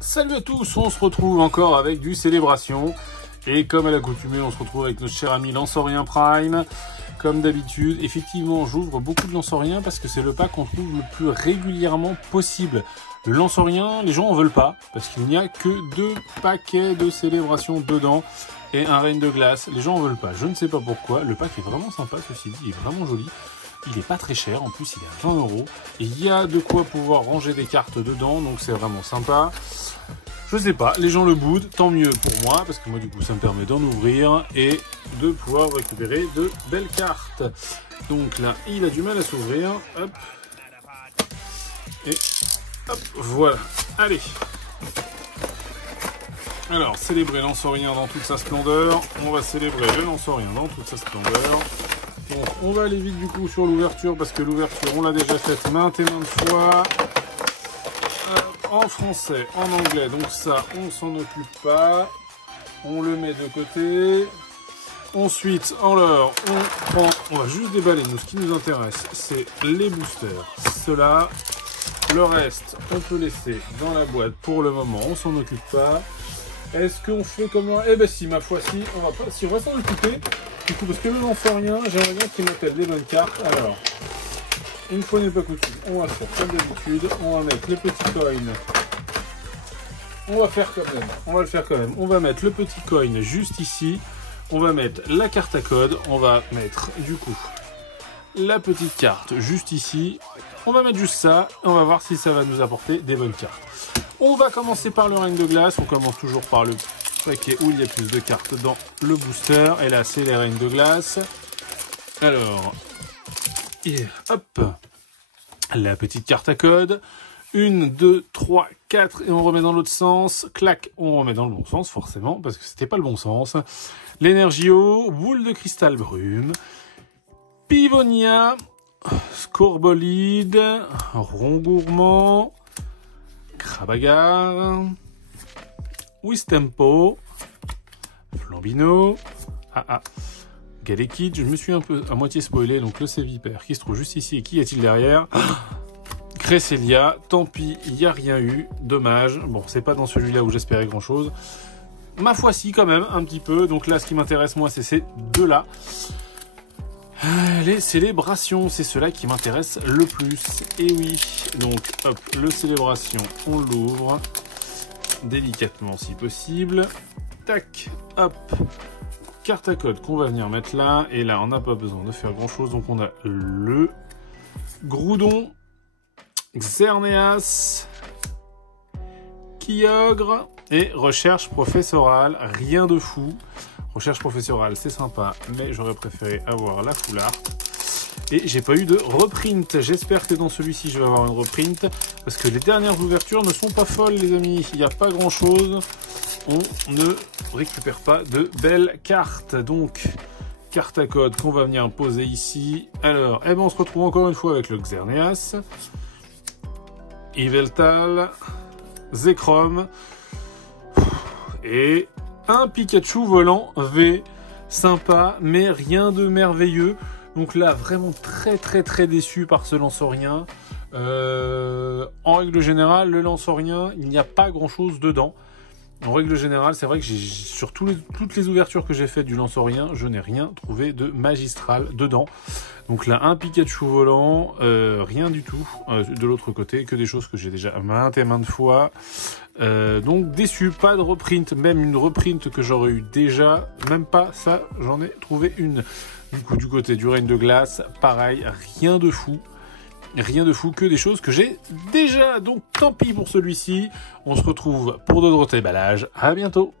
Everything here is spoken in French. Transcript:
Salut à tous, on se retrouve encore avec du Célébration. Et comme à l'accoutumée, on se retrouve avec notre cher ami Lansorien Prime. Comme d'habitude, effectivement, j'ouvre beaucoup de Lansorien parce que c'est le pack qu'on trouve le plus régulièrement possible. Le Lansorien, les gens en veulent pas parce qu'il n'y a que 2 paquets de Célébration dedans et un Reine de Glace. Les gens en veulent pas, je ne sais pas pourquoi. Le pack est vraiment sympa, ceci dit, il est vraiment joli. Il est pas très cher, en plus il est à 20 €. Il y a de quoi pouvoir ranger des cartes dedans, donc c'est vraiment sympa. Je sais pas, les gens le boudent, tant mieux pour moi, parce que moi du coup ça me permet d'en ouvrir et de pouvoir récupérer de belles cartes. Donc là, il a du mal à s'ouvrir, hop, et hop, voilà, allez. Alors, célébrer Lansorien dans toute sa splendeur, on va célébrer le Lansorien dans toute sa splendeur. Donc on va aller vite du coup sur l'ouverture, parce que l'ouverture on l'a déjà faite maintes et maintes fois. En français, en anglais, donc ça on s'en occupe pas, on le met de côté. Ensuite, alors on va juste déballer, nous ce qui nous intéresse c'est les boosters, ceux-là. Le reste on peut laisser dans la boîte pour le moment, on s'en occupe pas. Est-ce qu'on fait comment? Eh ben si, ma foi si, on va s'en occuper, du coup parce que le Lansorien, j'aimerais bien qu'il m'appelle des bonnes cartes. Alors, une fois n'est pas coutume, on va faire comme d'habitude, on va mettre le petit coin. On va le faire quand même. On va mettre le petit coin juste ici. On va mettre la carte à code. On va mettre du coup la petite carte juste ici. On va mettre juste ça. Et on va voir si ça va nous apporter des bonnes cartes. On va commencer par le Reine de Glace. On commence toujours par le paquet où il y a plus de cartes dans le booster. Et là, c'est les Reines de Glace. Alors, et hop, la petite carte à code. 1, 2, 3, 4 et on remet dans l'autre sens. Clac, on remet dans le bon sens forcément parce que c'était pas le bon sens. L'Energio, boule de cristal brume, Pivonia, Scorbolide, Rongourmand, Crabagar, Wistempo, Flambino, Galekid, je me suis un peu à moitié spoilé, donc le Sévipère qui se trouve juste ici et qui est-il derrière? Cresselia, tant pis, il n'y a rien eu, dommage. Bon, c'est pas dans celui-là où j'espérais grand-chose. Ma foi si, quand même, un petit peu. Donc là, ce qui m'intéresse, moi, c'est ces deux-là. Les célébrations, c'est ceux-là qui m'intéressent le plus. Et oui, donc, hop, le célébration, on l'ouvre. Délicatement, si possible. Tac, hop. Carte à code qu'on va venir mettre là. Et là, on n'a pas besoin de faire grand-chose. Donc, on a le Groudon. Xerneas, Kyogre et recherche professorale, rien de fou. Recherche professorale, c'est sympa, mais j'aurais préféré avoir la full art. Et j'ai pas eu de reprint. J'espère que dans celui-ci, je vais avoir une reprint, parce que les dernières ouvertures ne sont pas folles, les amis. Il n'y a pas grand-chose. On ne récupère pas de belles cartes. Donc, carte à code qu'on va venir poser ici. Alors, eh ben, on se retrouve encore une fois avec le Xerneas. Yveltal, Zekrom et un Pikachu volant V, sympa mais rien de merveilleux. Donc là vraiment très déçu par ce Lansorien. En règle générale, le Lansorien, il n'y a pas grand chose dedans. En règle générale, c'est vrai que sur toutes les ouvertures que j'ai faites du Lansorien, je n'ai rien trouvé de magistral dedans. Donc là, un Pikachu volant, rien du tout. De l'autre côté, que des choses que j'ai déjà maintes et maintes fois. Donc déçu, pas de reprint, même une reprint que j'aurais eu déjà, même pas ça, j'en ai trouvé une. Du coup, du côté du Reine de Glace, pareil, rien de fou. Rien de fou, que des choses que j'ai déjà. Donc tant pis pour celui-ci. On se retrouve pour d'autres déballages. À bientôt.